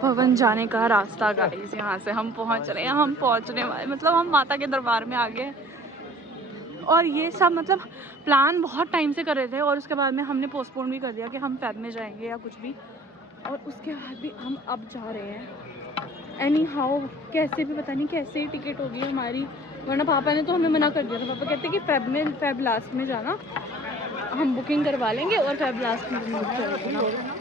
भवन जाने का रास्ता गाइस, यहाँ से हम पहुँच रहे हैं, हम पहुँचने वाले मतलब हम माता के दरबार में आ गए। और ये सब मतलब प्लान बहुत टाइम से कर रहे थे और उसके बाद में हमने पोस्टपोन भी कर दिया कि हम फेब में जाएंगे या कुछ भी, और उसके बाद भी हम अब जा रहे हैं। एनी हाउ कैसे भी पता नहीं कैसे ही टिकट होगी हमारी, वरना पापा ने तो हमें मना कर दिया था। पापा कहते कि फेब लास्ट में जाना, हम बुकिंग करवा लेंगे और फेब लास्ट में बुक करेंगे।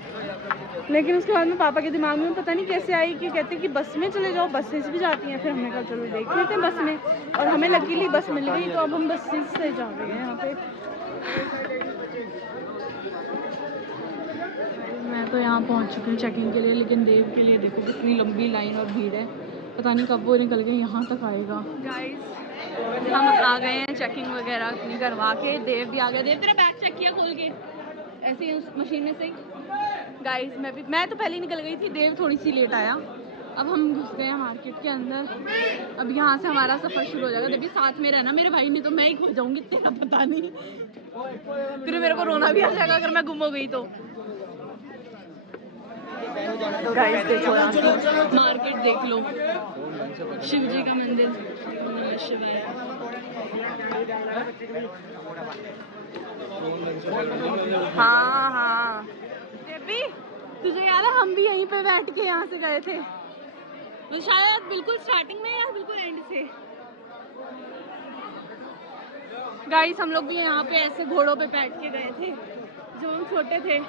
लेकिन उसके बाद में पापा के दिमाग में पता नहीं कैसे आई कि कहते कि बस में चले जाओ, बसेस भी जाती हैं। फिर हमने कहा चलो देख लेते हैं बस में, और हमें लकीली बस मिल गई, तो अब हम बस से जा रहे हैं यहाँ पे। मैं तो यहाँ पहुँच चुकी हूँ चेकिंग के लिए, लेकिन देव के लिए देखो कितनी लंबी लाइन और भीड़ है, पता नहीं कब वो निकल के यहाँ तक आएगा। गाइस हम आ गए हैं चेकिंग वगैरह अपनी करवा के, देव भी आ गया। देव तेरा बैग चेक किया खोल के ऐसे ही उस मशीन में से। गाइस मैं तो पहले ही निकल गई थी, देव थोड़ी सी लेट आया। अब हम घुस गए हैं मार्केट के अंदर, अब यहाँ से हमारा सफ़र शुरू हो जाएगा। जब साथ में रहना मेरे भाई, नहीं तो मैं ही खो जाऊँगी, तेरा पता नहीं, फिर मेरे को रोना भी आ जाएगा अगर मैं गुम हो गई तो। गाइस देखो मार्केट देख लो, शिव जी का मंदिर, शिवाय। हाँ हाँ देवी, तुझे याद है हम भी यहीं पे बैठ के यहाँ से गए थे, तो शायद बिल्कुल स्टार्टिंग में या बिल्कुल एंड से। गाइस हम लोग भी यहाँ पे ऐसे घोड़ों पे बैठ के गए थे जब हम छोटे थे।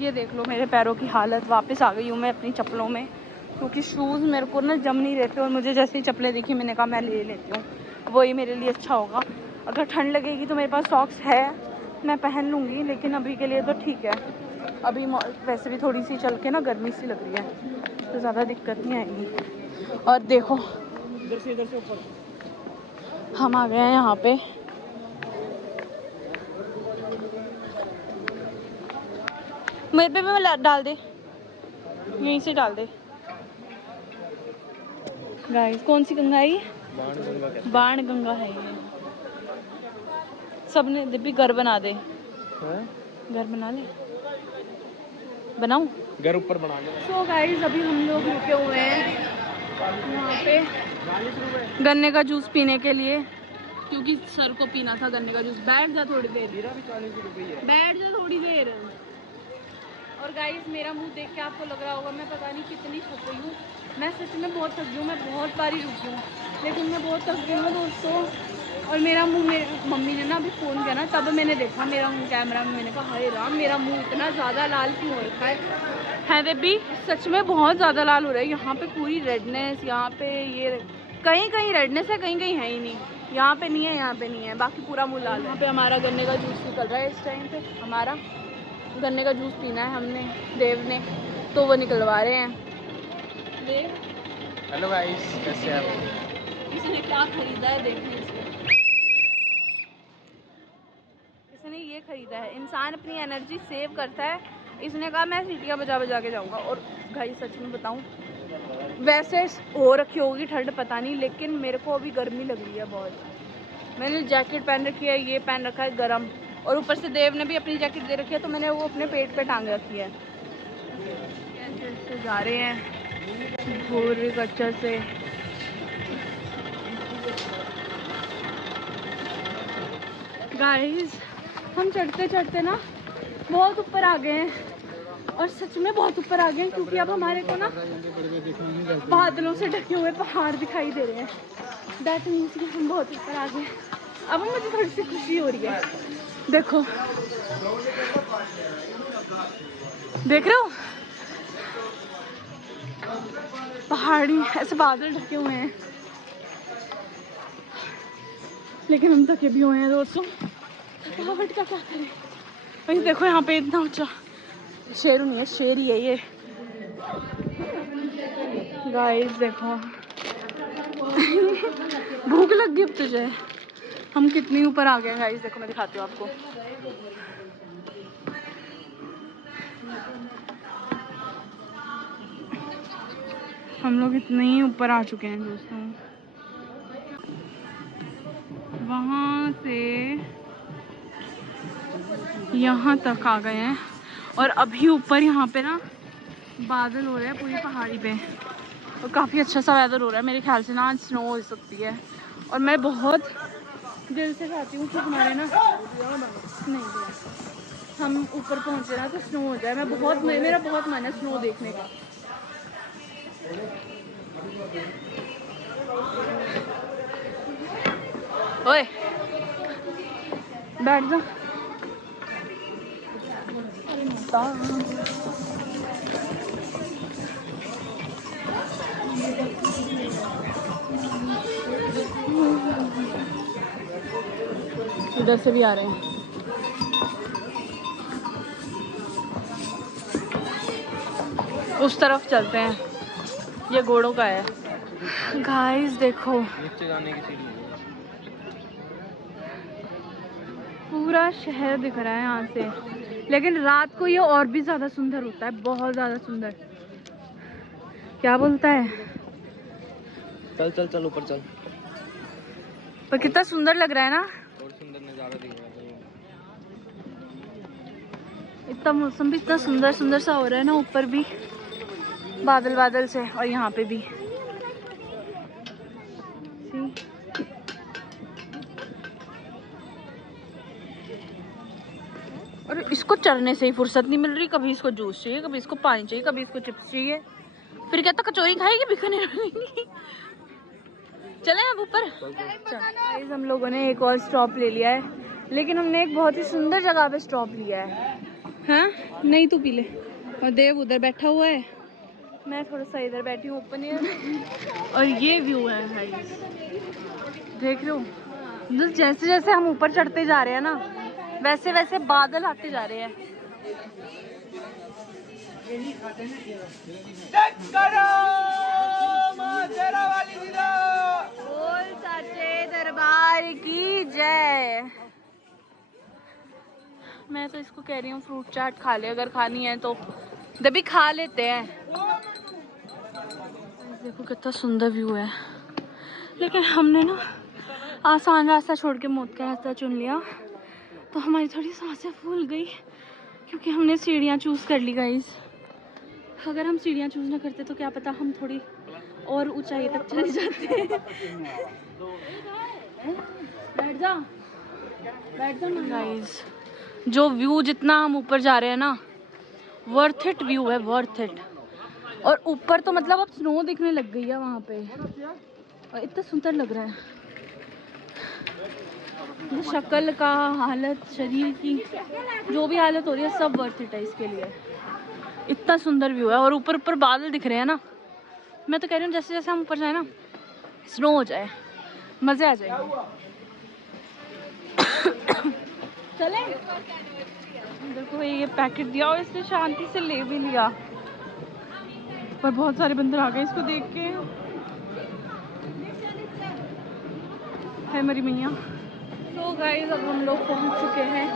ये देख लो मेरे पैरों की हालत, वापस आ गई हूँ मैं अपनी चप्पलों में, क्योंकि शूज़ मेरे को ना जम नहीं रहते, और मुझे जैसे ही चप्पलें देखी मैंने कहा मैं ले लेती हूँ, वही मेरे लिए अच्छा होगा। अगर ठंड लगेगी तो मेरे पास सॉक्स है, मैं पहन लूँगी, लेकिन अभी के लिए तो ठीक है। अभी वैसे भी थोड़ी सी चल के ना गर्मी सी लग रही है, तो ज़्यादा दिक्कत नहीं आएगी। और देखो इधर से ऊपर हम आ गए हैं यहाँ पे। मेरे पे भी डाल दे, यहीं से डाल दे। गाइस कौन सी गंगा है ये? बाण गंगा है ये। सबने भी घर बना दे, घर बना ले, बनाऊं घर ऊपर बना ले। सो गाइस अभी हम लोग रुके हुए हैं यहाँ पे गन्ने का जूस पीने के लिए, क्योंकि सर को पीना था गन्ने का जूस। बैठ जा थोड़ी देर, बैठ जा थोड़ी देर। और गाइस मेरा मुंह देख के आपको लग रहा होगा मैं पता नहीं कितनी थक गई हूँ, मैं सच में बहुत थक गई हूँ। मैं बहुत बारी रुकी हूँ, लेकिन मैं बहुत थक गई हूँ दोस्तों। और मेरा मुंह, मेरी मम्मी ने ना अभी फ़ोन किया ना, तब मैंने देखा मेरा मुंह कैमरा में, मैंने कहा हाय राम मेरा मुंह इतना ज़्यादा लाल क्यों हो रखा है देवी? सच में बहुत ज़्यादा लाल हो रहा है यहाँ पे, पूरी रेडनेस यहाँ पे। ये कहीं कहीं रेडनेस है, कहीं कहीं है ही नहीं, यहाँ पे नहीं है, यहाँ पे नहीं है, बाकी पूरा मुँह लाल। यहाँ पे हमारा गन्ने का जूस निकल रहा है इस टाइम पे, हमारा गन्ने का जूस पीना है हमने, देव ने, तो वो निकलवा रहे हैं। देव हेलो गाइस, कैसे हैं आप? इसने क्या खरीदा है देखिए, इसने ये खरीदा है। इंसान अपनी एनर्जी सेव करता है, इसने कहा मैं सीटियाँ बजा बजा के जाऊँगा। और भाई सच में बताऊँ, वैसे हो रखी होगी ठंड पता नहीं, लेकिन मेरे को अभी गर्मी लग रही है बहुत। मैंने जैकेट पहन रखी है, ये पहन रखा है गरम, और ऊपर से देव ने भी अपनी जैकेट दे रखी है, तो मैंने वो अपने पेट पे टांग रखी है। कैसे जा रहे हैं घोर कच्चा से। गाइस हम चढ़ते चढ़ते ना बहुत ऊपर आ गए हैं, और सच में बहुत ऊपर आ गए हैं, क्योंकि अब हमारे को ना बादलों से ढके हुए पहाड़ दिखाई दे रहे हैं। दैट मीन्स कि हम बहुत ऊपर आ गए। अब मुझे थोड़ी सी खुशी हो रही है, देखो देख रहे हो पहाड़ी ऐसे बादल ढके हुए हैं, लेकिन हम थके भी हुए हैं दोस्तों। थकावट का क्या करें। वही देखो यहाँ पे इतना ऊंचा, शेर नहीं है, शेर ही है ये, गाइस देखो भूख लग गई अब तुझे। हम कितनी ऊपर आ गए गाइस, देखो मैं दिखाती हूँ आपको। हम लोग इतने ही ऊपर आ चुके हैं दोस्तों, वहाँ से यहाँ तक आ गए हैं। और अभी ऊपर यहाँ पे ना बादल हो रहे हैं पूरी पहाड़ी पे, और काफ़ी अच्छा सा वेदर हो रहा है। मेरे ख्याल से ना आज स्नो हो सकती है, और मैं बहुत दिल से चाहती हूँ कि हमारे ना नहीं हम ऊपर पहुँचे ना तो स्नो हो जाए। मेरा बहुत मन है स्नो देखने का। ओए बैठ जा। इधर से भी आ रहे हैं। उस तरफ चलते हैं, ये घोड़ों का है। गाइस देखो नीचे जाने की सीढ़ी है। पूरा शहर दिख रहा है यहाँ से, लेकिन रात को ये और भी ज़्यादा सुंदर होता है, बहुत ज़्यादा सुंदर। क्या बोलता है? चल चल चल ऊपर चल। पर कितना सुंदर लग रहा है ना, और सुंदर नज़ारा दिख रहा है। इतना मौसम भी इतना सुंदर सुंदर सा हो रहा है ना, ऊपर भी बादल बादल से, और यहाँ पे भी। और इसको चढ़ने से ही फुर्सत नहीं मिल रही, कभी इसको जूस चाहिए, कभी इसको पानी चाहिए, कभी इसको चिप्स चाहिए, फिर कहता कचौरी खाएगी बीकानेर वाली। चले अब ऊपर। चल हम लोगों ने एक और स्टॉप ले लिया है, लेकिन हमने एक बहुत ही सुंदर जगह पे स्टॉप लिया है। हाँ नहीं तू पी ले। और देव उधर बैठा हुआ है, मैं थोड़ा सा इधर बैठी हूँ ओपन एयर। और ये व्यू है गाइस, देख रहे हो? जैसे जैसे हम ऊपर चढ़ते जा रहे हैं ना, वैसे वैसे बादल आते जा रहे हैं। बोल सच्चे दरबार की जय। मैं तो इसको कह रही हूँ फ्रूट चाट खा ले, अगर खानी है तो दबी खा लेते हैं। देखो कितना सुंदर व्यू है, लेकिन हमने ना आसान रास्ता छोड़ के मौत का रास्ता चुन लिया, तो हमारी थोड़ी सांसें फूल गई, क्योंकि हमने सीढ़ियाँ चूज़ कर ली गाइस। अगर हम सीढ़ियाँ चूज़ ना करते तो क्या पता हम थोड़ी और ऊंचाई तक चले जाते। बैठ जा ना गाइस। जो व्यू जितना हम ऊपर जा रहे हैं ना, वर्थ इट व्यू है, वर्थ इट। और ऊपर तो मतलब अब स्नो दिखने लग गई है वहाँ पे, और इतना सुंदर लग रहा है। शक्ल का हालत, शरीर की जो भी हालत हो रही है, सब वर्थ इट है इसके लिए। इतना सुंदर व्यू है, और ऊपर ऊपर बादल दिख रहे हैं ना। मैं तो कह रही हूँ जैसे जैसे हम ऊपर जाए ना, स्नो हो जाए, मजे आ जाएंगे। चले देखो ये पैकेट दिया और इसने शांति से ले भी लिया, पर बहुत सारे बंदर आ गए इसको देख के। है मेरी मैया। तो गाइस अब हम लोग पहुंच चुके हैं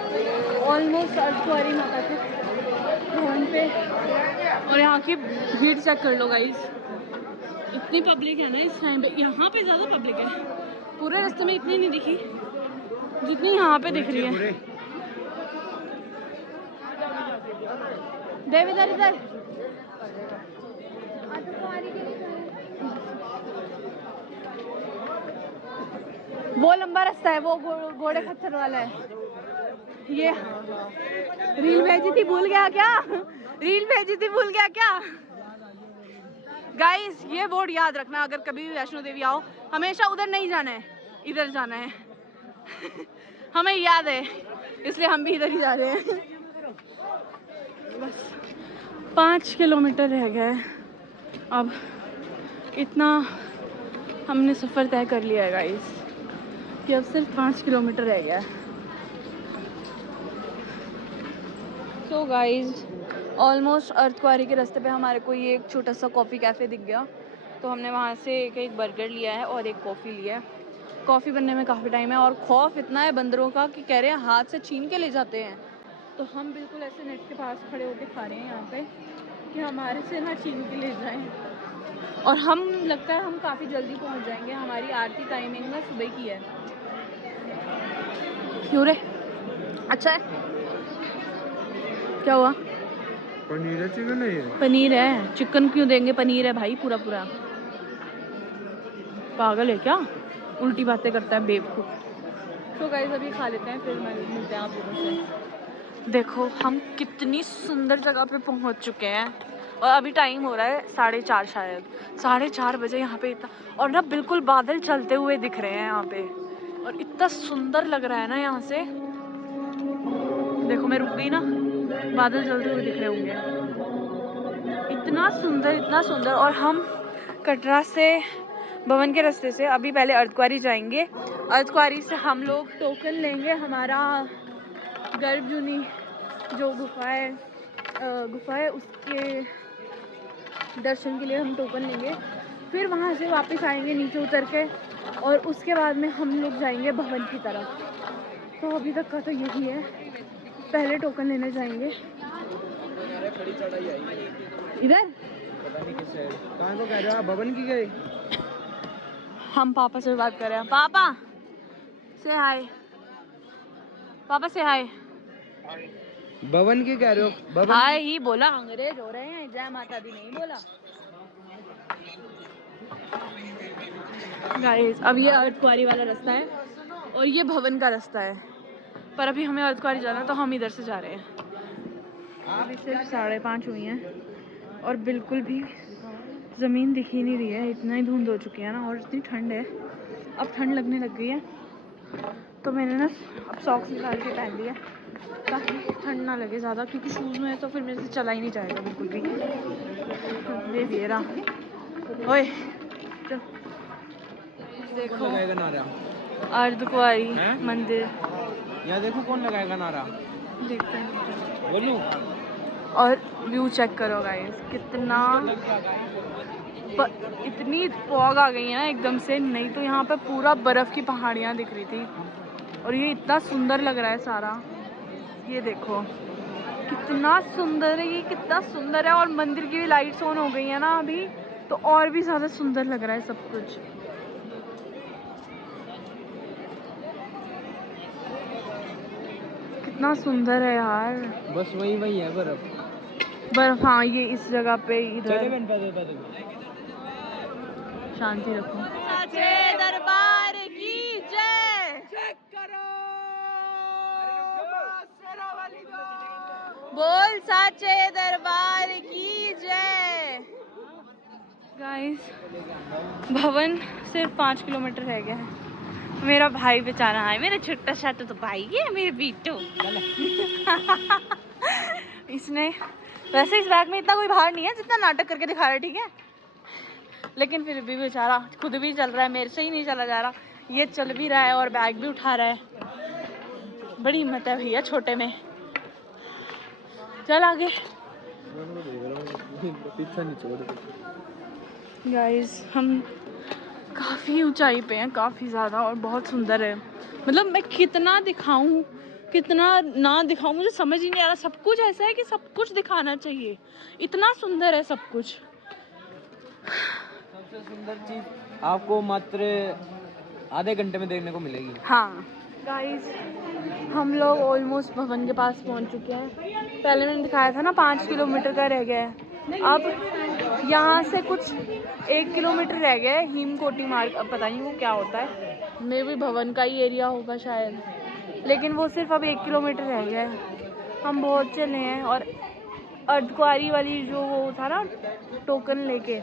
ऑलमोस्ट अर्धकुंवारी माता के भवन पे, और यहाँ की भीड़ चेक कर लो गाइस, इतनी पब्लिक है ना इस टाइम पे। यहाँ पे ज़्यादा पब्लिक है, पूरे रास्ते में इतनी नहीं दिखी जितनी यहाँ पे दिख रही है। देव इधर इधर। वो लंबा रास्ता है, वो घोड़े खच्चर वाला है। ये रील भेजी थी भूल गया क्या? रील भेजी थी भूल गया क्या? गाइस ये बोर्ड याद रखना, अगर कभी भी वैष्णो देवी आओ, हमेशा उधर नहीं जाना है, इधर जाना है। हमें याद है, इसलिए हम भी इधर ही जा रहे हैं। बस 5 किलोमीटर रह गया है अब। इतना हमने सफ़र तय कर लिया है गाइस, कि अब सिर्फ 5 किलोमीटर रह गया है। तो गाइस ऑलमोस्ट अर्धकुंवारी के रास्ते पे हमारे को ये एक छोटा सा कॉफ़ी कैफ़े दिख गया, तो हमने वहाँ से एक बर्गर लिया है और एक कॉफ़ी लिया है। कॉफ़ी बनने में काफ़ी टाइम है और खौफ इतना है बंदरों का कि कह रहे हैं हाथ से छीन के ले जाते हैं। तो हम बिल्कुल ऐसे नेट के पास खड़े होकर खा रहे हैं यहाँ पे कि हमारे से ना छीन के ले जाएं। और हम लगता है हम काफ़ी जल्दी पहुँच जाएंगे, हमारी आरती टाइमिंग ना सुबह की है। क्यों रे? अच्छा है? क्या हुआ? पनीर है, चिकन है ये? पनीर है। चिकन क्यों देंगे? पनीर है भाई पूरा पूरा। पागल है क्या? उल्टी बातें करता है बेवकूफ़। तो गाइस अभी खा लेते हैं, फिर मिलते हैं आप लोगों से। देखो हम कितनी सुंदर जगह पे पहुंच चुके हैं और अभी टाइम हो रहा है 4:30 शायद 4:30 बजे यहाँ पे इतना, और ना बिल्कुल बादल चलते हुए दिख रहे हैं यहाँ पे और इतना सुंदर लग रहा है ना यहाँ से। देखो मैं रुक गई ना, बादल चलते हुए दिख रहे होंगे। इतना सुंदर। और हम कटरा से भवन के रास्ते से अभी पहले अर्धकुंवारी जाएंगे। अर्धकुंवारी से हम लोग टोकन लेंगे, हमारा गर्भजूनी जो गुफा है उसके दर्शन के लिए हम टोकन लेंगे। फिर वहाँ से वापस आएंगे नीचे उतर के और उसके बाद में हम लोग जाएंगे भवन की तरफ। तो अभी तक का तो यही है, पहले टोकन लेने जाएंगे। इधर कहाँ को कह रहे हो आप? भवन की गए? हम पापा से बात कर रहे हैं। पापा से हाय। पापा से हाय। भवन की कह रहे हो? भवन हाय ही बोला, अंग्रेज हो रहे हैं, जय माता दी नहीं बोला। गाइस अब ये अर्धकुंवारी वाला रास्ता है और ये भवन का रास्ता है, पर अभी हमें अर्धकुंवारी जाना है तो हम इधर से जा रहे हैं। अभी सिर्फ 5:30 हुई हैं और बिल्कुल भी ज़मीन दिख ही नहीं रही है, इतना ही धुंध हो चुकी है ना और इतनी ठंड है। अब ठंड लगने लग गई है तो मैंने ना अब सॉक्स निकाल के पहन लिया ताकि ठंड ना लगे ज़्यादा, क्योंकि शूज़ में तो फिर मेरे से चला ही नहीं जाएगा बिल्कुल भी। ये रहा। ओए चल देखो लगाएगा नारा? अर्धकुंवारी मंदिर। यहाँ देखो कौन लगाएगा नारा? देखते हैं बोलूं? और व्यू चेक करो गाइस, कितना इतनी फॉग आ गई है ना एकदम से, नहीं तो यहाँ पे पूरा बर्फ़ की पहाड़ियाँ दिख रही थी और ये इतना सुंदर लग रहा है सारा। ये देखो कितना सुंदर है, ये कितना सुंदर है। और मंदिर की भी लाइट्स ऑन हो गई है ना अभी, तो और भी ज़्यादा सुंदर लग रहा है सब कुछ। कितना सुंदर है यार। बस वही है बर्फ। हाँ ये इस जगह पे इधर। चले शांति रखो। साचे दरबार की जय। चेक करो बोल साचे दरबार की जय। गाइस भवन सिर्फ 5 किलोमीटर रह गया है। मेरा भाई बेचारा है, मेरा छोटा सा तो भाई है, मेरे बीटू। इसने वैसे इस बैग में इतना कोई भार नहीं है जितना नाटक करके दिखा रहा है, ठीक है, लेकिन फिर भी बेचारा खुद भी चल रहा है, मेरे से ही नहीं चला जा रहा। ये चल भी रहा है और बैग भी उठा रहा है। बड़ी हिम्मत है भैया छोटे में। चल आगे। गाइस हम काफ़ी ऊंचाई पे हैं, काफ़ी ज़्यादा, और बहुत सुंदर है। मतलब मैं कितना दिखाऊं कितना ना दिखाऊं, मुझे समझ ही नहीं आ रहा। सब कुछ ऐसा है कि सब कुछ दिखाना चाहिए, इतना सुंदर है सब कुछ। सबसे सुंदर चीज आपको मात्र आधे घंटे में देखने को मिलेगी। हाँ गाइस हम लोग ऑलमोस्ट भवन के पास पहुंच चुके हैं। पहले मैंने दिखाया था ना 5 किलोमीटर का रह गया है, अब यहाँ से कुछ 1 किलोमीटर रह गया है। हिमकोटी मार्ग, अब पता नहीं वो क्या होता है, मे भी भवन का ही एरिया होगा शायद, लेकिन वो सिर्फ अब 1 किलोमीटर रह गया है। हम बहुत चले हैं और अर्धकुंवारी वाली जो वो था ना टोकन लेके,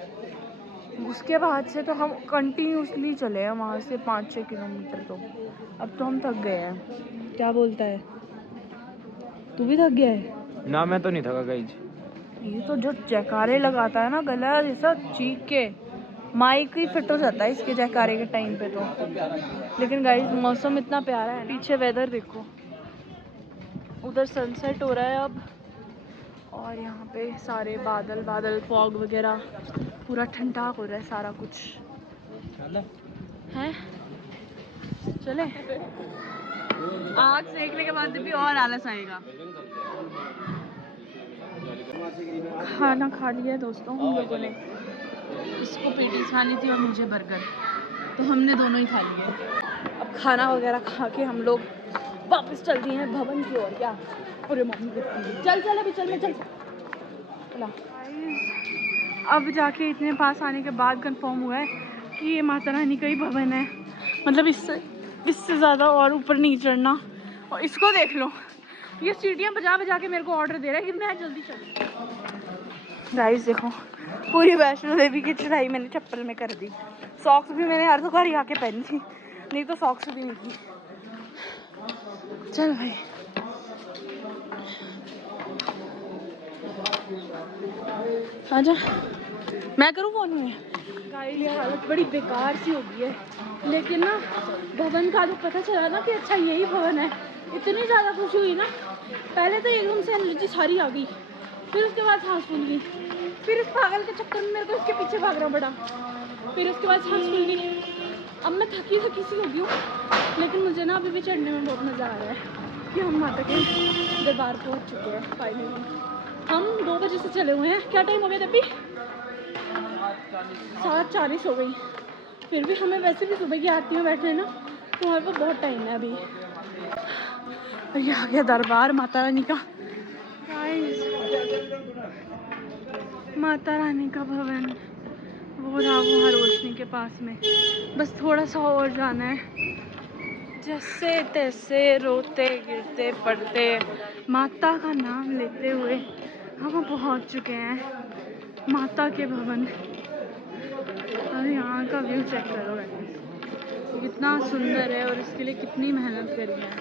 उसके बाद से तो हम कंटिन्यूसली चले हैं वहाँ से 5-6 किलोमीटर। तो अब तो हम थक गए हैं। क्या बोलता है, तू भी थक गया है? ना मैं तो नहीं थका गाइस। ये तो जो जयकारे लगाता है ना, गला जैसा चीख के माइक ही फिट हो जाता है इसके जयकारे के टाइम पे तो। लेकिन गाइस मौसम इतना प्यारा है, पीछे वेदर देखो, उधर सनसेट हो रहा है अब और यहाँ पे सारे बादल बादल फॉग वगैरह, पूरा ठंडा हो रहा है सारा कुछ है। चले, आग सेकने के बाद भी और आलस आएगा। खाना खा लिया दोस्तों हम लोगों ने, इसको पेटीज खानी थी और मुझे बर्गर, तो हमने दोनों ही खा लिए। अब खाना वगैरह खा के हम लोग वापस चल दिए हैं भवन की ओर। क्या पूरे मम्मी चल चल अभी चल मैं चल। अब जाके इतने पास आने के बाद कंफर्म हुआ है कि ये माता रानी का ही भवन है। मतलब इससे ज़्यादा और ऊपर नहीं चढ़ना। और इसको देख लो, ये सीढ़ियाँ बजा बजा के मेरे को ऑर्डर दे रहा है कि मैं जल्दी चल। गाइस देखो, पूरी वैष्णो देवी की चढ़ाई मैंने चप्पल में कर दी। सॉक्स भी मैंने हर दुकान आके पहनी थी, नहीं तो सॉक्स भी नहीं थी। चल भाई, आजा, मैं करूँ फोन में। गाइस ये हालत बड़ी बेकार सी हो गई है, लेकिन ना भवन का जो पता चला ना कि अच्छा यही भवन है, इतनी ज़्यादा खुशी हुई ना। पहले तो एकदम से एनर्जी सारी आ गई, फिर उसके बाद सांस फूल गई, फिर इस पागल के चक्कर में मेरे को इसके पीछे भागना पड़ा, फिर उसके बाद सांस फूल गई। अब मैं थकी सी हो गई हूँ, लेकिन मुझे ना अभी भी चढ़ने में बहुत मज़ा आ रहा है कि हम माता के दरबार पहुँच चुके हैं फाइनली। हम 2 बजे से चले हुए हैं। क्या टाइम हो गया अभी? 7:40 हो गई। फिर भी हमें वैसे भी सुबह की आरती में बैठना है ना, तो हमारे पास बहुत टाइम है अभी। ये आ गया दरबार माता रानी का। माता रानी का भवन वो रहा वहाँ रोशनी के पास में। बस थोड़ा सा और जाना है। जैसे तैसे रोते गिरते पड़ते माता का नाम लेते हुए हम पहुँच चुके हैं माता के भवन। और यहाँ का व्यू चेक करो, कितना सुंदर है और इसके लिए कितनी मेहनत करी है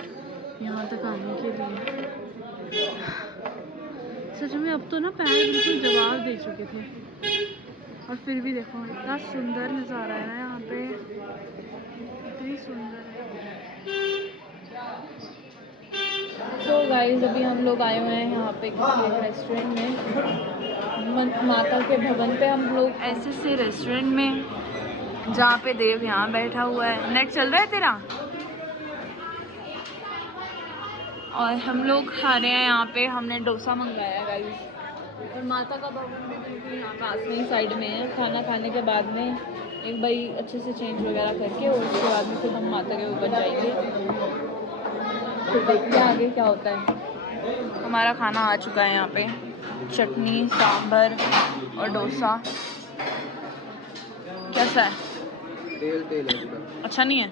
यहाँ तक आने के लिए। सच में अब तो ना पैर बिल्कुल जवाब दे चुके थे, और फिर भी देखो इतना सुंदर नज़ारा है ना यहाँ पे, इतनी सुंदर है। तो गाइस अभी हम लोग आए हुए हैं यहाँ पे किसी एक रेस्टोरेंट में, माता के भवन पे। हम लोग ऐसे से रेस्टोरेंट में जहाँ पे देव यहाँ बैठा हुआ है। नेट चल रहा है तेरा? और हम लोग खा रहे हैं यहाँ पे, हमने डोसा मंगाया है गाइस। और माता का भवन भी बिल्कुल यहाँ पास में ही साइड में है। खाना खाने के बाद में एक बारी अच्छे से चेंज वगैरह करके और उसके बाद में फिर हम माता के ऊपर जाएंगे, फिर देखते हैं आगे क्या होता है। हमारा खाना आ चुका है यहाँ पे, चटनी सांभर और डोसा। कैसा है? तेल है, अच्छा नहीं है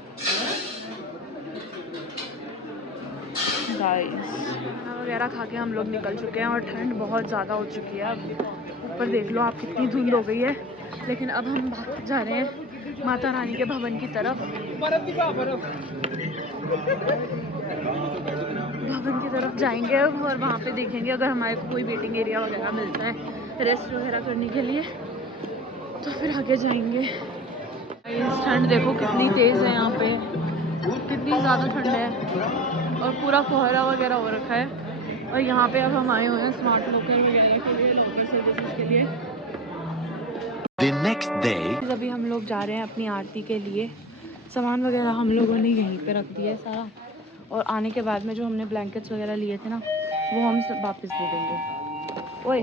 गाइस। खाना वगैरह खा के हम लोग निकल चुके हैं और ठंड बहुत ज़्यादा हो चुकी है। अब ऊपर देख लो आप कितनी धुंध हो गई है, लेकिन अब हम जा रहे हैं माता रानी के भवन की तरफ। भवन की तरफ जाएंगे अब, और वहाँ पे देखेंगे अगर हमारे को कोई वेटिंग एरिया वगैरह मिलता है रेस्ट वगैरह करने के लिए, तो फिर आगे जाएंगे। ठंड देखो कितनी तेज़ है यहाँ पे, कितनी ज़्यादा ठंड है, और पूरा कोहरा वगैरह हो रखा है। और यहाँ पे अब हम आए हुए हैं स्मार्ट लोकल लेने के लिए, लोकल सर्विसेज के लिए। The next day, अभी हम लोग जा रहे हैं अपनी आरती के लिए। सामान वगैरह हम लोगों ने यहीं पे रख दिया है सारा, और आने के बाद में जो हमने ब्लैंकेट्स वगैरह लिए थे ना, वो हम सब वापस दे देंगे। ओए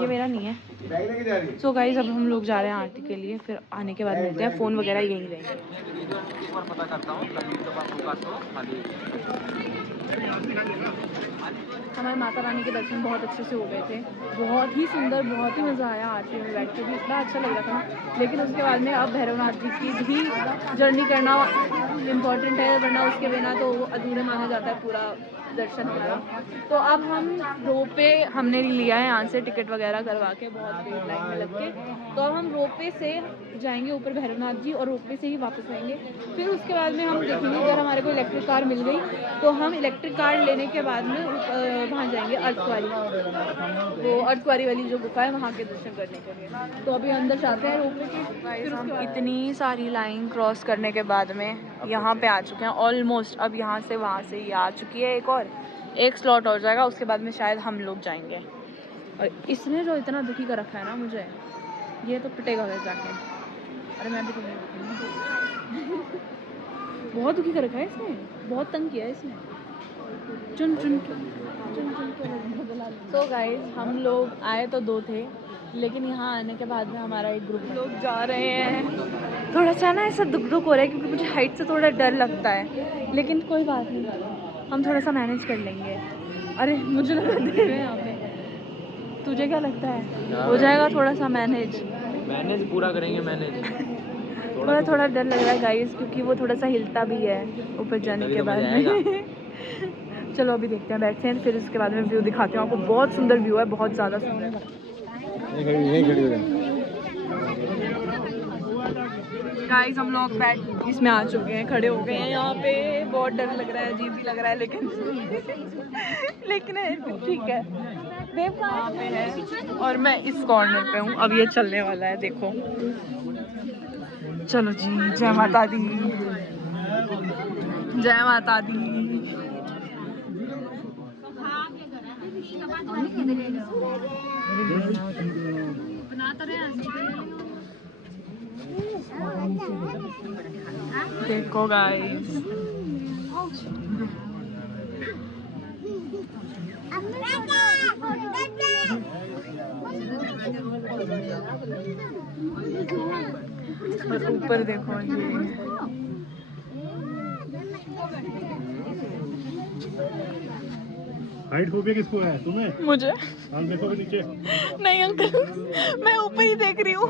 ये मेरा नहीं है। सो गाइस अब हम लोग जा रहे हैं आरती के लिए, फिर आने के बाद मिलते हैं। फ़ोन वगैरह यहीं रहेंगे। हमारे माता रानी के दर्शन बहुत अच्छे से हो गए थे, बहुत ही सुंदर, बहुत ही मज़ा आया आरती में बैठ के भी, इतना अच्छा लग रहा था। लेकिन उसके बाद में अब भैरवनाथ जी की भी जर्नी करना इम्पॉर्टेंट है, वरना उसके बिना तो अधूरे माना जाता है पूरा दर्शन हमारा। तो अब हम रोपवे हमने लिया है यहाँ से, टिकट वगैरह करवा के बहुत भीड़ लाइन में लग के। तो अब हम रोपवे से जाएंगे ऊपर भैरवनाथ जी, और रोपवे से ही वापस आएंगे। फिर उसके बाद में हम देखेंगे अगर हमारे को इलेक्ट्रिक कार मिल गई तो हम इलेक्ट्रिक कार लेने के बाद में वहाँ जाएंगे अर्धकुंवारी, वो अर्धकुंवारी वाली जो गुफा है वहाँ के दर्शन करने के लिए। तो अभी अंदर जाते हैं रोपवे के। फिर हम इतनी सारी लाइन क्रॉस करने के बाद में यहाँ पे आ चुके हैं ऑलमोस्ट। अब यहाँ से वहाँ से ये आ चुकी है, एक स्लॉट और जाएगा, उसके बाद में शायद हम लोग जाएंगे। और इसने जो इतना दुखी कर रखा है ना मुझे, ये तो पिटेगा फिर जाके। अरे मैं भी तो बहुत दुखी कर रखा है इसने, बहुत तंग किया है इसने, चुन चुन के। तो गाइस हम लोग आए तो 2 थे, लेकिन यहाँ आने के बाद में हमारा एक ग्रुप लोग जा रहे हैं। थोड़ा सा ना ऐसा दुख हो रहा है क्योंकि मुझे हाइट से थोड़ा डर लगता है, लेकिन कोई बात नहीं, हम थोड़ा सा मैनेज कर लेंगे। अरे मुझे लगा दे रहे हैं यहाँ पे, तुझे क्या लगता है हो जाएगा थोड़ा सा मैनेज पूरा करेंगे मैनेज। थोड़ा डर लग रहा है गाइस, क्योंकि वो थोड़ा सा हिलता भी है ऊपर जाने के बाद में। चलो अभी देखते हैं, बैठते हैं, फिर उसके बाद में व्यू दिखाती हूँ आपको। बहुत सुंदर व्यू है, बहुत ज़्यादा सुंदर। गाइस हम लोग बैठ इसमें आ चुके हैं, खड़े हो गए हैं यहाँ पे। बहुत डर लग रहा है, अजीब भी लग रहा है, लेकिन ठीक है। देव कहाँ पे है और मैं इस कॉर्नर पे हूँ। अब ये चलने वाला है, देखो। चलो जी, जय माता दी, जय माता दी। देखो गाइस, और ऊपर देखो ये हाइट फोबिया किसको है? तुम्हें? मुझे। देखो नीचे। नहीं अंकल, मैं ऊपर ही देख रही हूँ।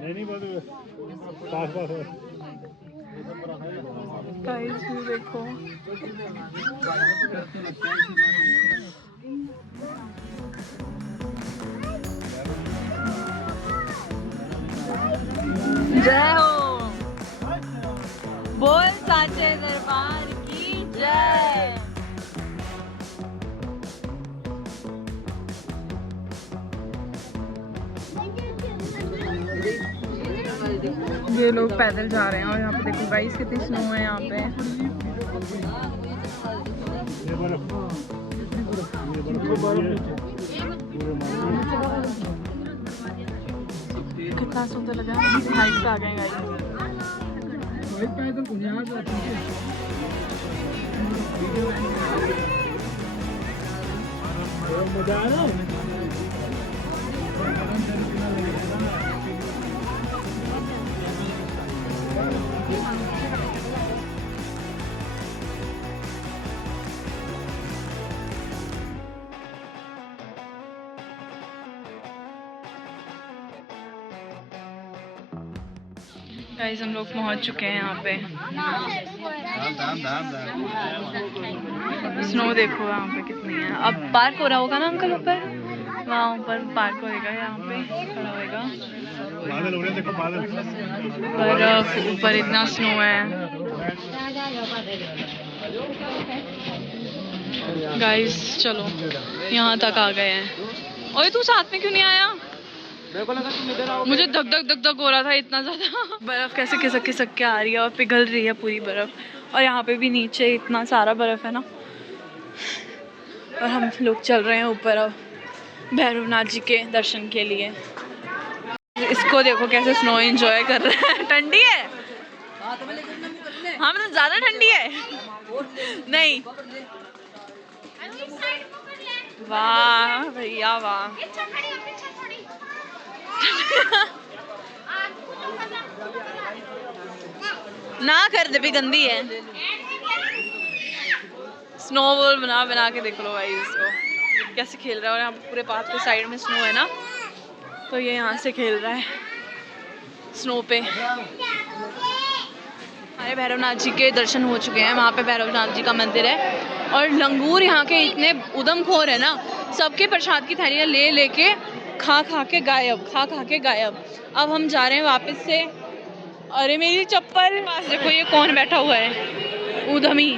नहीं पास है। गाइस देखो, जय हो, बोल साचे दरबार की जय। ये लोग पैदल जा रहे हैं और यहाँ पे देखो गाइस कितनी स्नो है यहाँ पे। कितना सुंदर लगा, हाइट पे आ गए गाइस। मजा आ रहा है। गाइस हम लोग पहुंच चुके हैं यहाँ पे। स्नो देखो यहाँ पे कितनी है। अब पार्क हो रहा होगा ना अंकल, ऊपर वहाँ ऊपर पार्क होएगा, यहाँ पे खड़ा होएगा। बादल हो रहे हैं, देखो बादल। बर्फ, ऊपर इतना स्नो है गाइस। चलो यहाँ तक आ गए हैं। और तू साथ में क्यों नहीं आया? मुझे धक धक धक धक हो रहा था इतना ज्यादा। बर्फ कैसे खिसक खिसक के आ रही है और पिघल रही है पूरी बर्फ। और यहाँ पे भी नीचे इतना सारा बर्फ है ना। और हम लोग चल रहे हैं ऊपर अब भैरवनाथ जी के दर्शन के लिए। इसको देखो कैसे स्नो एंजॉय कर रहा है। ठंडी है? हाँ मतलब ज्यादा ठंडी है? नहीं। वाह भैया वाह। ना कर दे भी, गंदी है। स्नोबॉल बना बना के देख लो भाई इसको कैसे खेल रहा है। और यहाँ पूरे पाथ के साइड में स्नो है ना, तो ये यहाँ से खेल रहा है स्नो पे। हमारे भैरवनाथ जी के दर्शन हो चुके हैं। वहाँ पे भैरवनाथ जी का मंदिर है। और लंगूर यहाँ के इतने उदमखोर है ना, सबके प्रसाद की थैलियाँ ले लेके खा खा के गायब। अब हम जा रहे हैं वापस से। अरे मेरी चप्पल, देखो ये कौन बैठा हुआ है, उधमी।